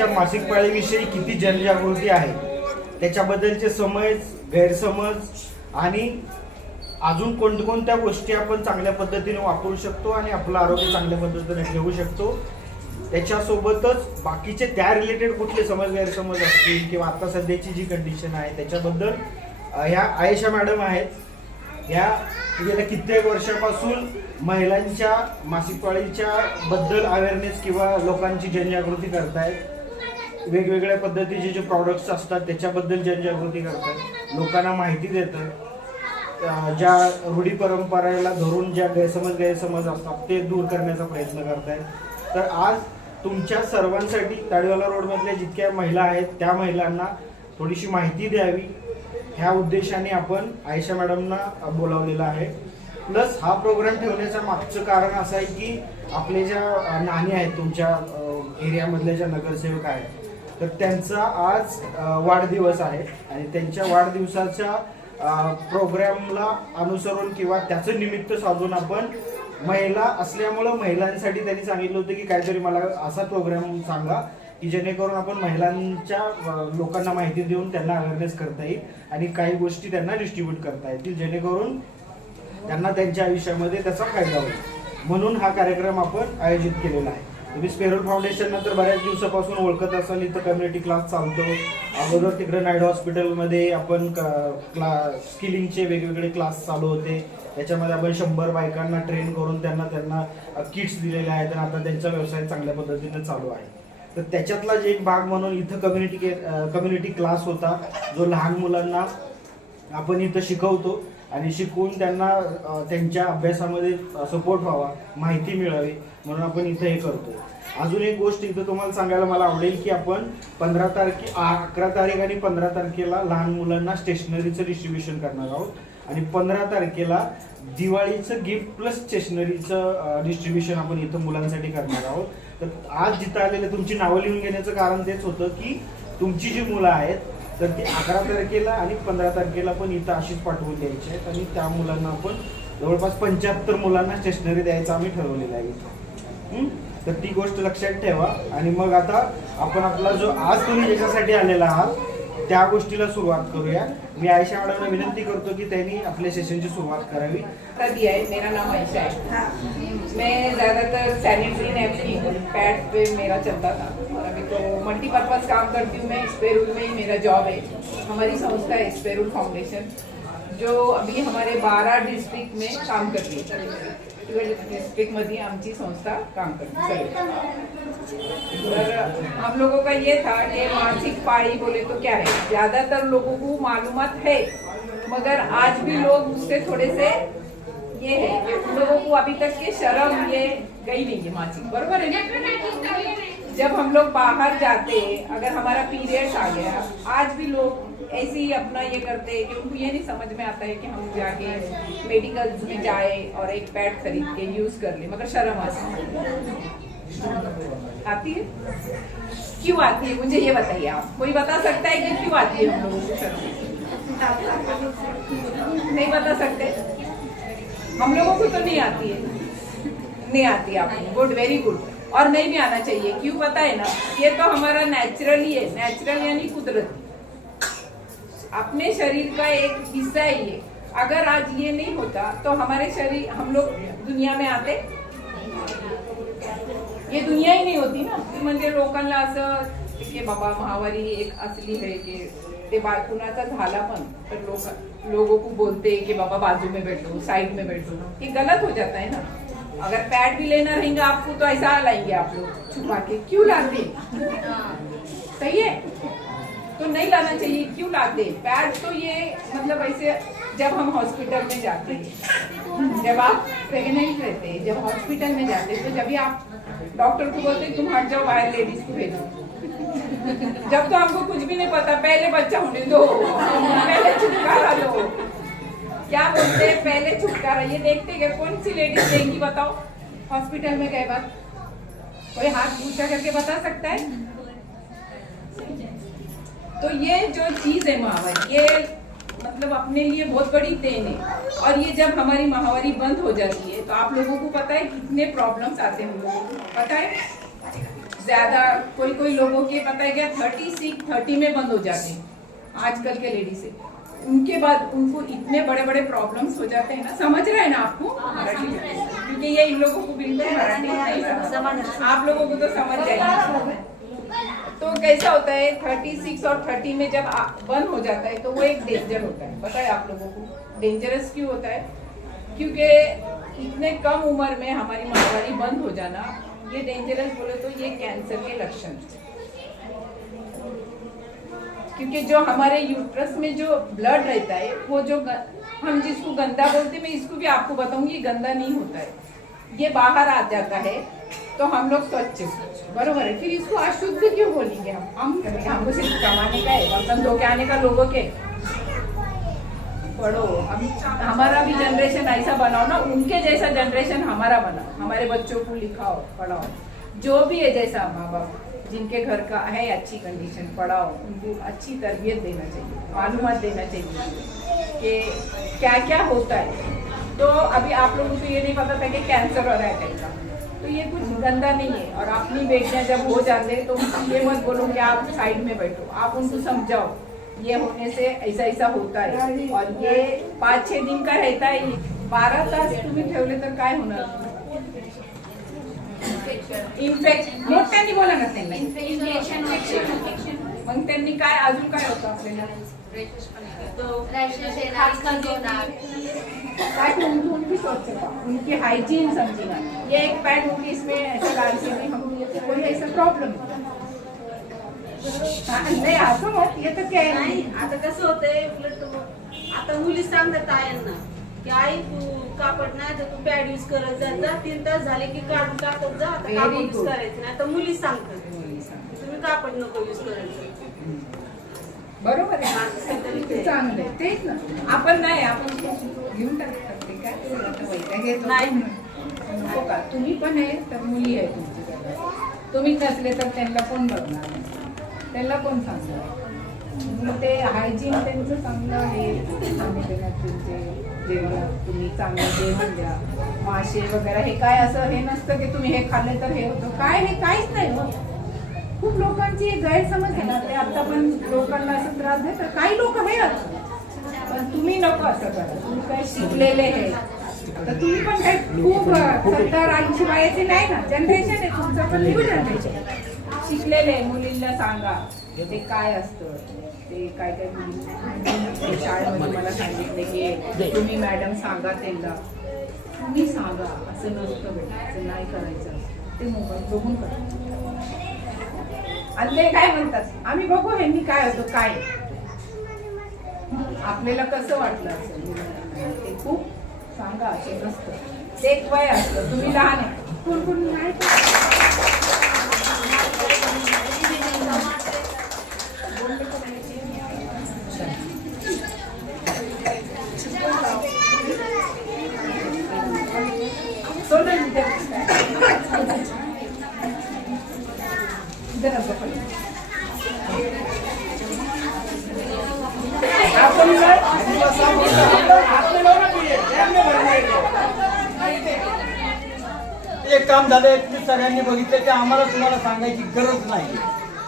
त्या मासिक पाळीविषयी किती जनजागृती आहे त्याच्याबद्दलचे समज गैरसमज आणि अजून कोणकोणत्या गोष्टी आपण चांगल्या पद्धतीने वापरू शकतो आणि आपलं आरोग्य चांगल्या पद्धतीने ठेवू शकतो त्याच्यासोबतच बाकीचे त्या रिलेटेड कुठले समज गैरसमज असतील किंवा आता सध्याची जी कंडिशन आहे त्याच्याबद्दल ह्या आयशा मॅडम आहेत या गेल्या कित्येक वर्षापासून महिलांच्या मासिक पाळीच्या बद्दल अवेअरनेस किंवा लोकांची जनजागृती करतायत वेगवेगळ्या पद्धतीचे जे प्रॉडक्ट्स असतात त्याच्याबद्दल जनजागृती करतात लोकांना माहिती देतात ज्या रूढी परंपरेला धरून ज्या गैरसमज गैरसमज असतात ते दूर करण्याचा प्रयत्न आहेत तर आज तुमच्या सर्वांसाठी ताडीवाला रोडमधल्या जितक्या महिला आहेत त्या महिलांना थोडीशी माहिती द्यावी ह्या उद्देशाने आपण आयशा मॅडमना बोलावलेलं आहे प्लस हा प्रोग्राम ठेवण्याचं मागचं कारण असं आहे की आपल्या ज्या नाणी आहेत तुमच्या एरियामधल्या ज्या नगरसेवक आहेत तर त्यांचा आज वाढदिवस आहे आणि त्यांच्या वाढदिवसाच्या प्रोग्रामला अनुसरून किंवा त्याचं निमित्त साधून आपण महिला असल्यामुळं महिलांसाठी त्यांनी सांगितलं होतं की काहीतरी मला असा प्रोग्राम सांगा की जेणेकरून आपण महिलांच्या लोकांना माहिती देऊन त्यांना अवेअरनेस करता येईल आणि काही गोष्टी त्यांना डिस्ट्रीब्यूट करता येतील जेणेकरून त्यांना त्यांच्या आयुष्यामध्ये त्याचा फायदा होईल म्हणून हा कार्यक्रम आपण आयोजित केलेला आहे तुम्ही स्पेरल फाउंडेशन नंतर बऱ्याच दिवसापासून ओळखत असाल इथं कम्युनिटी क्लास चालतो अगोदर तिकडे नायडू हॉस्पिटलमध्ये आपण क्ला स्किलिंगचे वेगवेगळे क्लास चालू होते त्याच्यामध्ये आपण शंभर बायकांना ट्रेन करून त्यांना त्यांना किट्स दिलेले आहेत आणि आता त्यांचा व्यवसाय चांगल्या पद्धतीने चालू आहे तर त्याच्यातला जे एक भाग म्हणून इथं कम्युनिटी के कम्युनिटी क्लास होता जो लहान मुलांना आपण इथं शिकवतो आणि शिकून त्यांना त्यांच्या अभ्यासामध्ये सपोर्ट व्हावा माहिती मिळावी म्हणून आपण इथं हे करतो अजून एक गोष्ट इथं तुम्हाला सांगायला मला आवडेल की आपण पंधरा तारखे अकरा तारीख आणि पंधरा तारखेला लहान मुलांना स्टेशनरीचं डिस्ट्रीब्युशन करणार आहोत आणि पंधरा तारखेला दिवाळीचं गिफ्ट प्लस स्टेशनरीचं डिस्ट्रीब्युशन आपण इथं मुलांसाठी करणार आहोत तर आज जिथं आलेलं तुमची नावं लिहून घेण्याचं कारण तेच होतं की तुमची जी मुलं आहेत तर ती अकरा तारखेला आणि पंधरा तारखेला पण इथं अशीच पाठवून द्यायची आहेत आणि त्या मुलांना आपण जवळपास पंच्याहत्तर मुलांना स्टेशनरी द्यायचं आम्ही ठरवलेलं आहे तर ती गोष्ट लक्षात ठेवा आणि मग आता आपण आपला जो आज तुम्ही ज्याच्यासाठी आलेला आहात त्या गोष्टीला सुरुवात करूया मी आयशा मॅडमला विनंती करतो की त्यांनी आपल्या सेशनची सुरुवात करावी कधी आहे मेरा नाव आयशा आहे मी ज़्यादातर सॅनिटरी नॅपकिन पॅड पे मेरा चलता था तो मल्टीपर्पज़ काम करती हूँ मैं स्पेरुल में ही मेरा जॉब है हमारी संस्था है स्पेरुल फाउंडेशन जो अभी हमारे बारह डिस्ट्रिक्ट में काम करती है डिस्ट्रिक्ट मध्य आमची संस्था काम करती है हम लोगों का ये था कि मानसिक पाड़ी बोले तो क्या है ज़्यादातर लोगों को मालूम है मगर आज भी लोग उससे थोड़े से ये है उन लोगों को अभी तक के शर्म ये गई नहीं है मानसिक बरबर है जब हम लोग बाहर जाते हैं अगर हमारा पीरियड्स आ गया आज भी लोग ऐसे ही अपना ये करते हैं कि उनको ये नहीं समझ में आता है कि हम जाके मेडिकल में जाए और एक पैड खरीद के यूज कर ले मगर शर्म आती आती है क्यों आती है मुझे ये बताइए आप कोई बता सकता है कि क्यों आती है हम लोगों को शर्म नहीं बता सकते हम लोगों को तो नहीं आती है नहीं आती आपको गुड वेरी गुड और नहीं भी आना चाहिए क्यों पता है ना ये तो हमारा नेचुरल ही है नेचुरल यानी कुदरती अपने शरीर का एक हिस्सा ही है अगर आज ये नहीं होता तो हमारे शरीर हम लोग दुनिया में आते ये दुनिया ही नहीं होती ना म्हणजे लोकांना असं की बाबा महावारी एक असली है की ते बायकुणाचा झाला पण तर लोक लोगों को बोलते की बाबा बाजू में बैठो साइड में बैठो हे गलत हो जाता है ना अगर पैड भी लेना रहेगा आपको तो ऐसा लाएंगे आप लोग छुपा के क्यों लाते सही है तो नहीं लाना चाहिए क्यों लाते पैड तो ये मतलब ऐसे जब हम हॉस्पिटल में जाते जब आप प्रेगनेंट रहते जब हॉस्पिटल में जाते तो जब भी आप डॉक्टर को बोलते तुम हट जाओ बाहर लेडीज को भेजो जब तो आपको कुछ भी नहीं पता पहले बच्चा होने दो पहले छुटकारा दो क्या बोलते हैं पहले छुटकारा ये देखते गए कौन सी लेडीज देगी बताओ हॉस्पिटल में गए बात कोई हाथ पूछा करके बता सकता है तो ये जो चीज है महावर ये मतलब अपने लिए बहुत बड़ी देन है और ये जब हमारी महावारी बंद हो जाती है तो आप लोगों को पता है कितने प्रॉब्लम्स आते हैं लोगों को पता है ज़्यादा कोई कोई लोगों के पता है क्या थर्टी सिक्स थर्टी में बंद हो जाते हैं आजकल के लेडीज से उनके बाद उनको इतने बड़े बड़े प्रॉब्लम्स हो जाते हैं ना समझ रहे हैं ना आपको हाँ, हाँ, क्योंकि ये इन लोगों को बिल्कुल हाँ, आप लोगों को तो समझ तो कैसा होता है थर्टी सिक्स और थर्टी में जब बंद हो जाता है तो वो एक डेंजर होता है पता है आप लोगों को डेंजरस क्यों होता है क्योंकि इतने कम उम्र में हमारी महामारी बंद हो जाना ये डेंजरस बोले तो ये कैंसर के लक्षण क्योंकि जो हमारे यूट्रस में जो ब्लड रहता है वो जो हम जिसको गंदा बोलते मैं इसको भी आपको बताऊंगी गंदा नहीं होता है ये बाहर आ जाता है तो हम लोग स्वच्छ बरोबर है फिर इसको अशुद्ध क्यों बोलेंगे हम हम हमको सिर्फ कमाने का है बर्तन तो धो के आने का लोगों के पढ़ो हम हमारा भी जनरेशन ऐसा बनाओ ना उनके जैसा जनरेशन हमारा बनाओ हमारे बच्चों को लिखाओ पढ़ाओ जो भी है जैसा माँ बाप जिनके घर का है अच्छी कंडीशन पड़ा हो उनको अच्छी तरबियत देना चाहिए मालूम देना चाहिए कि क्या क्या होता है तो अभी आप लोगों को ये नहीं पता था कि कैंसर हो रहा है का तो ये कुछ गंदा नहीं है और अपनी बेटियाँ जब हो जाते हैं तो ये मत बोलो कि आप साइड में बैठो आप उनको समझाओ ये होने से ऐसा ऐसा होता है और ये पाँच छः दिन का रहता है बारह तास तुम्हें ठेवले तो क्या होना इन्फेक्शन मोठ्यांनी बोला ना त्यांना मग त्यांनी काय अजून काय होतं आपल्याला पैड उनको उनकी सोचते का उनकी हाइजीन ये एक पॅड होती इसमें ऐसे डाल भी ऐसा प्रॉब्लम नाही असं मत येत काय नाही आता कसं होतंय उलट आता मुली सांगतात आयांना की आई तू कापड नाही तर तू पेड यूज करत जात जा तीन तास झाले की काढून टाकत जा आता कापड यूज करायचं नाही तर मुली सांगतात तुम्ही कापड नको यूज करत बरोबर आहे चांगलं आहे तेच ना आपण नाही आपण घेऊन टाकतात ते काय घेत नाही हो का तुम्ही पण आहे तर मुली आहे तुमची तुम्हीच नसले तर त्यांना कोण बघणार त्यांना कोण सांगणार ते हायजीन त्यांचं चांगलं आहे जेवणात तुम्ही चांगलं जेवण द्या मासे वगैरे हे काय असं हे नसतं की तुम्ही हे खाल्ले तर हे होतं काय हे काहीच नाही हो खूप लोकांची गैरसमज आहे ना ते आता पण लोकांना असं त्रास तर काही लोक आहेत पण तुम्ही नको असं करा तुम्ही काय शिकलेले हे तर तुम्ही पण काय खूप सत्तर ऐंशी वयाचे नाही ना जनरेशन आहे तुमचं पण न्यू जनरेशन शिकलेले मुलींना सांगा ते काय असतं ते काय काय मुली म्हणजे शाळेमध्ये मला सांगितले की तुम्ही मॅडम सांगा त्यांना तुम्ही सांगा असं नसतं भेटायचं नाही करायचं ते मोबाईल बघून करा आणि ते काय म्हणतात आम्ही बघू ह्यांनी काय होतो काय आपल्याला कसं वाटलं असं ते खूप सांगा असं नसतं ते एक वय असतं तुम्ही लहान आहे कोण कोण नाही एक काम झालं सगळ्यांनी बघितलं ते आम्हाला तुम्हाला सांगायची गरज नाही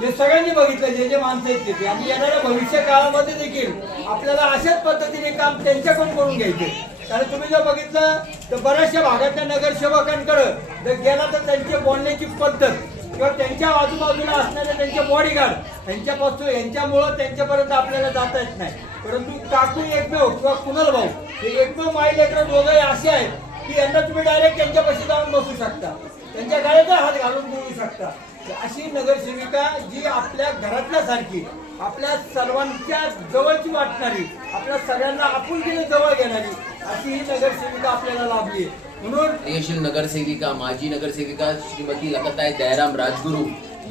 हे सगळ्यांनी बघितलं जे जे माणसं आहेत ते आणि येणाऱ्या भविष्य काळामध्ये देखील आपल्याला अशाच पद्धतीने काम त्यांच्याकडून करून घ्यायचे कारण तुम्ही जर बघितलं तर बऱ्याचशा भागातल्या नगरसेवकांकडे जर गेला तर त्यांची बोलण्याची पद्धत किंवा त्यांच्या आजूबाजूला असणारे त्यांचे बॉडीगार्ड यांच्यापासून यांच्यामुळं त्यांच्यापर्यंत आपल्याला जाता येत नाही परंतु काकू एकमेव किंवा कुणाल भाऊ हे एकमेव माई लेकर दोघे असे आहेत की यांना तुम्ही डायरेक्ट त्यांच्यापाशी जाऊन बसू शकता त्यांच्या गाड्याचा हात घालून बोलू शकता अशी नगरसेविका जी आपल्या घरातल्यासारखी आपल्या सर्वांच्या जवळची वाटणारी आपल्या सगळ्यांना आपुलकीने जवळ घेणारी अशी नगरसेविका आपल्याला लाभली म्हणून नगरसेविका माजी नगरसेविका श्रीमती लताताई दयाराम राजगुरु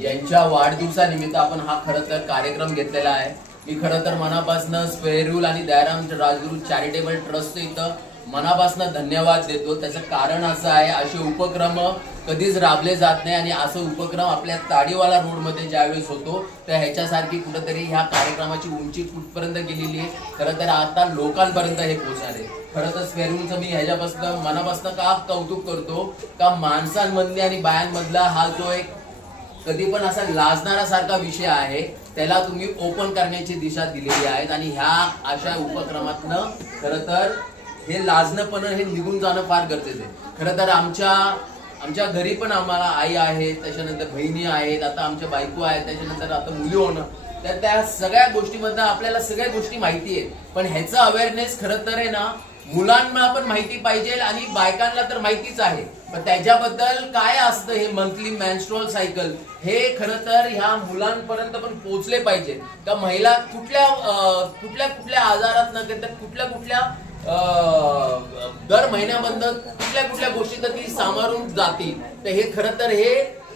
यांच्या वाढदिवसानिमित्त आपण हा खरं तर कार्यक्रम घेतलेला आहे मी खरं तर मनापासून स्पेरूल आणि दयाराम राजगुरु चॅरिटेबल ट्रस्ट इथं मनापासून धन्यवाद देतो त्याचं कारण असं आहे असे उपक्रम कधीच राबले जात नाही आणि असं उपक्रम आपल्या ताडीवाला रोडमध्ये ज्यावेळेस होतो तर ह्याच्यासारखी कुठंतरी ह्या कार्यक्रमाची उंची कुठपर्यंत गेलेली आहे खरं तर आता लोकांपर्यंत हे पोहोचले खरं तर स्वेरूनचं मी ह्याच्यापासून मनापासून का कौतुक करतो का माणसांमधले आणि बायांमधला हा जो एक कधी पण असा लाजणारा सारखा विषय आहे त्याला तुम्ही ओपन करण्याची दिशा दिलेली आहे आणि ह्या अशा उपक्रमातनं खर तर हे लाजणंपणं हे निघून जाणं फार गरजेचं आहे खरं तर आमच्या आमच्या घरी पण आम्हाला आई आहे त्याच्यानंतर बहिणी आहेत आता आमच्या बायको आहेत त्याच्यानंतर आता मुली होणं तर त्या सगळ्या गोष्टीमधनं आपल्याला सगळ्या गोष्टी माहिती आहेत पण ह्याचं अवेअरनेस खरं तर आहे ना मुलांना पण माहिती पाहिजे आणि बायकांना तर माहितीच आहे पण त्याच्याबद्दल काय असतं हे मंथली मॅन्स्ट्रोल सायकल हे खरं तर ह्या मुलांपर्यंत पण पोचले पाहिजे का महिला कुठल्या कुठल्या कुठल्या आजारात न कुठल्या कुठल्या दर महिन्यामधनं कुठल्या कुठल्या गोष्टी तर ती सामारून जातील तर हे खर तर हे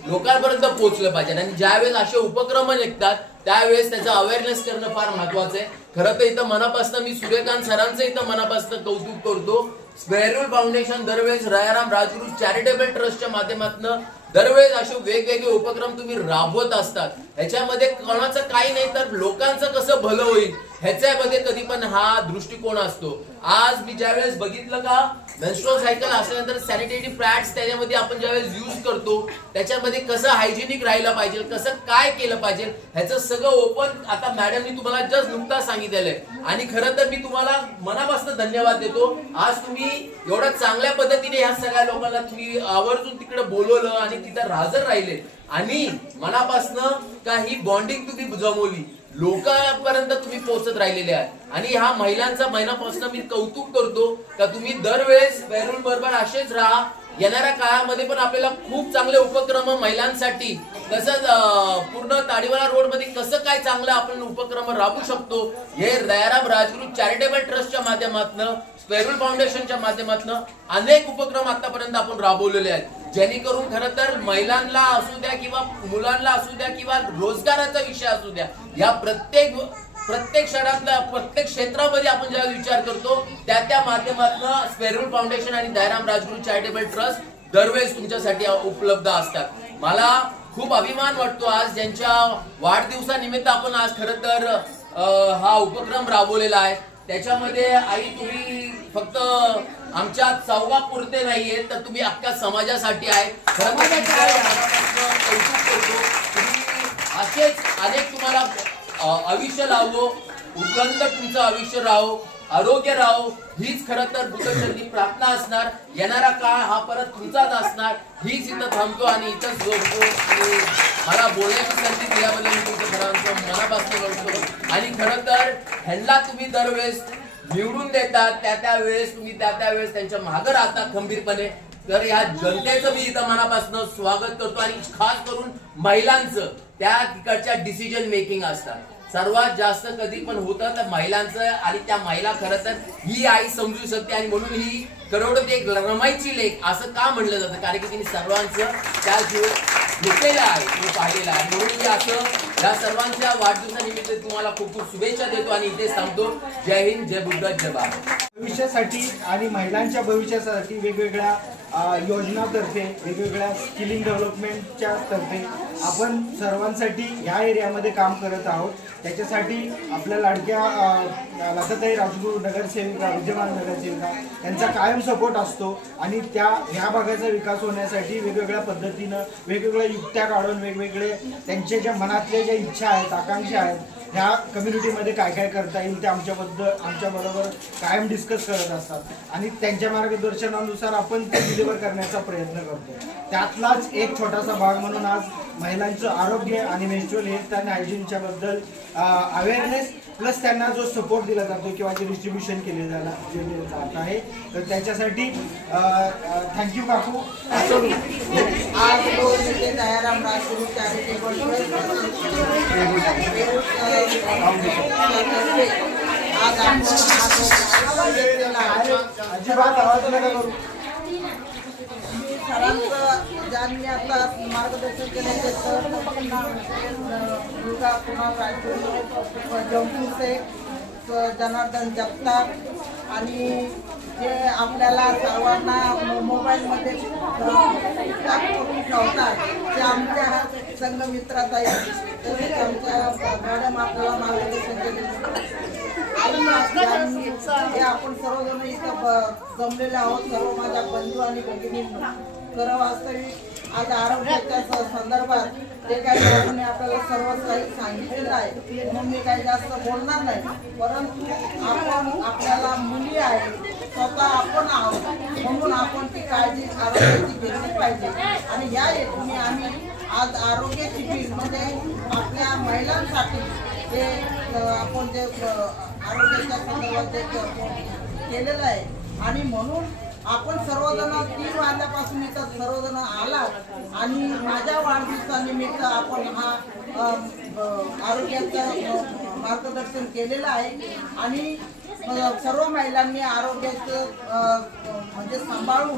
लोकांपर्यंत पोहोचलं पाहिजे आणि ज्यावेळेस असे उपक्रम निघतात त्यावेळेस त्याचा अवेअरनेस करणं फार महत्वाचं आहे खरं तर इथं मनापासून मी सूर्यकांत सरांचं इथं मनापासून कौतुक करतो स्पेरुल फाउंडेशन दरवेळेस रायाराम राजगुरु चॅरिटेबल ट्रस्टच्या माध्यमातून दरवेळेस असे वेगवेगळे उपक्रम तुम्ही राबवत असतात ह्याच्यामध्ये कोणाचं काही नाही तर लोकांचं कसं भलं होईल ह्याच्यामध्ये कधी पण हा दृष्टिकोन असतो आज मी ज्या वेळेस बघितलं का मेन्स्ट्रल सायकल असल्यानंतर सॅनिटरी पॅड्स त्याच्यामध्ये आपण ज्यावेळेस युज करतो त्याच्यामध्ये कसं हायजेनिक राहिलं पाहिजे कसं काय केलं पाहिजे ह्याचं सगळं ओपन आता मॅडमनी तुम्हाला जस्ट नुकताच सांगितलेलं आहे आणि खरं तर मी तुम्हाला मनापासून धन्यवाद देतो आज तुम्ही एवढ्या चांगल्या पद्धतीने ह्या सगळ्या लोकांना तुम्ही आवर्जून तिकडे बोलवलं आणि तिथं हजर राहिले आणि मनापासनं का ही बॉन्डिंग तुम्ही जमवली लोकांपर्यंत तुम्ही पोहोचत राहिलेले आहात आणि हा महिलांचा महिनापासून मी कौतुक करतो का तुम्ही दरवेळेस बरोबर असेच राहा येणाऱ्या काळामध्ये पण आपल्याला खूप चांगले उपक्रम महिलांसाठी तसंच पूर्ण ताडीवाला रोड मध्ये कसं काय चांगलं आपण उपक्रम राबू शकतो हे दयाराम राजगुरू चॅरिटेबल ट्रस्टच्या माध्यमातून स्पेरुल फाउंडेशनच्या माध्यमातून अनेक उपक्रम आतापर्यंत आपण राबवलेले आहेत जेणेकरून खरं तर महिलांना असू द्या किंवा मुलांना असू द्या किंवा रोजगाराचा विषय असू द्या या प्रत्येक प्रत्येक क्षणातला प्रत्येक क्षेत्रामध्ये आपण ज्या विचार करतो त्या त्या माध्यमातून स्पेरुल फाउंडेशन आणि दयाराम राजगुरू चॅरिटेबल ट्रस्ट दरवेळेस तुमच्यासाठी उपलब्ध असतात मला खूप अभिमान वाटतो आज ज्यांच्या वाढदिवसानिमित्त आपण आज खर तर हा उपक्रम राबवलेला आहे त्याच्यामध्ये आई तुम्ही फक्त आमच्या चौगा पुरते नाहीये तर तुम्ही अख्ख्या समाजासाठी आहे खरं करतो असेच अनेक तुम्हाला आयुष्य लावो उज्वंत तुमचं आयुष्य राहो आरोग्य राहो हीच खर तर दुसऱ्यांनी प्रार्थना असणार येणारा काळ हा परत तुमचाच असणार हीच इथं थांबतो आणि इथं झोपतो मला बोलायची संधी दिल्याबद्दल मी तुमच्या घरांचं मनापासून करतो आणि खरं तर ह्यांना तुम्ही दरवेळेस निवडून देतात त्या त्या वेळेस तुम्ही त्या त्या वेळेस त्यांच्या मागं राहतात खंबीरपणे तर या जनतेचं मी इथं मनापासून स्वागत करतो आणि खास करून महिलांचं त्या तिकडच्या डिसिजन मेकिंग असतात सर्वात जास्त कधी पण होतं तर महिलांचं आणि त्या महिला खरं तर ही आई समजू शकते आणि म्हणून ही करोड एक रमायची लेख असं का म्हणलं जातं कारण की तिने सर्वांचं त्या जीव घेतलेलं आहे पाहिलेलं आहे म्हणून मी असं या सर्वांच्या वाढदिवसानिमित्त तुम्हाला खूप खूप शुभेच्छा देतो आणि इथे सांगतो जय हिंद जय बुद्ध जय भारत भविष्यासाठी आणि महिलांच्या भविष्यासाठी वेगवेगळ्या करते वेगवेगळ्या स्किलिंग डेव्हलपमेंटच्या तर्फे आपण सर्वांसाठी ह्या एरियामध्ये काम करत आहोत त्याच्यासाठी आपल्या लाडक्या लताताई राजगुरू नगरसेविका विद्यमान नगरसेविका यांचा कायम सपोर्ट असतो आणि त्या ह्या भागाचा विकास होण्यासाठी वेगवेगळ्या पद्धतीनं वेगवेगळ्या युक्त्या काढून वेगवेगळे त्यांच्या ज्या मनातल्या ज्या इच्छा आहेत आकांक्षा आहेत ह्या कम्युनिटीमध्ये काय काय करता येईल ते आमच्याबद्दल आमच्याबरोबर कायम डिस्कस करत असतात आणि त्यांच्या मार्गदर्शनानुसार आपण ते डिलिव्हर करण्याचा प्रयत्न करतो त्यातलाच एक छोटासा भाग म्हणून आज महिलांचं आरोग्य आणि मेन्स्ट्रुअल हेल्थ आणि हायजीनच्या बद्दल अवेअरनेस प्लस त्यांना जो सपोर्ट दिला जातो किंवा जे डिस्ट्रीब्युशन केले जायला जात आहे तर त्याच्यासाठी थँक्यू काकू आज दयाराम आज अजिबात आवाज नका करू सरांचं ज्यांनी आता मार्गदर्शन केले ते सर पुन्हा दुर्गा पुन्हा राजू जमपूरचे जनार्दन जगताप आणि जे आपल्याला सर्वांना मोबाईलमध्ये करून ठेवतात ते आमच्या संघमित्राताई तसेच आमच्या मॅडम आपल्याला मार्गदर्शन केले आपण सर्वजण इथं जमलेले आहोत सर्व माझ्या बंधू आणि भगिनी खरं वास्तविक आज आरोग्याच्या संदर्भात जे काही लोकांनी आपल्याला सर्व काही सांगितलेलं आहे म्हणून मी काही जास्त बोलणार नाही परंतु आपण आपल्याला मुली आहे स्वतः आपण आहोत म्हणून आपण ती काळजी आरोग्याची घेतली पाहिजे आणि या हेतूने आम्ही आज आरोग्य शिबिर म्हणजे आपल्या महिलांसाठी जे आपण जे आरोग्याच्या संदर्भात जे केलेलं आहे आणि म्हणून आपण सर्वजण तीन वाजल्यापासून इथं सर्वजण आला आणि माझ्या वाढदिवसानिमित्त आपण हा आरोग्याचं मार्गदर्शन केलेलं आहे आणि सर्व महिलांनी आरोग्याचं म्हणजे सांभाळून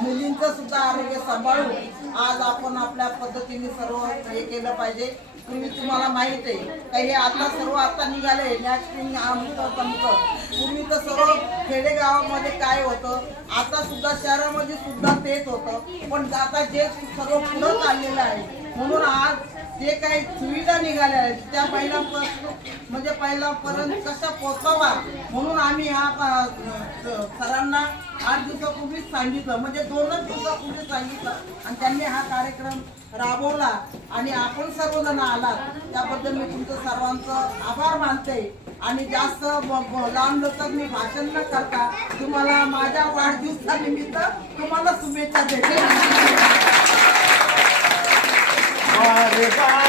मुलींचं सुद्धा आरोग्य सांभाळून आज आपण आपल्या पद्धतीने सर्व हे केलं पाहिजे पूर्वी तुम्हाला माहीत आहे काही हे आता सर्व आता निघाले नॅक्सिंग आमचं तमक पूर्वी तर सर्व खेडेगावामध्ये काय होतं आता सुद्धा शहरामध्ये सुद्धा तेच होतं पण आता जे सर्व पुढं चाललेलं आहे म्हणून आज जे काही सुविधा निघाल्या आहेत त्या पहिल्यापासून म्हणजे पहिल्यापर्यंत कशा पोचवा म्हणून आम्ही हा सरांना आठ दिवसापूर्वीच सांगितलं म्हणजे दोनच दिवसापूर्वी सांगितलं आणि त्यांनी हा कार्यक्रम राबवला आणि आपण सर्वजण आलात त्याबद्दल मी तुमचं सर्वांचं आभार मानते आणि जास्त लहान लोक मी भाषण न करता तुम्हाला माझ्या वाढदिवसानिमित्त तुम्हाला शुभेच्छा देते Goodbye.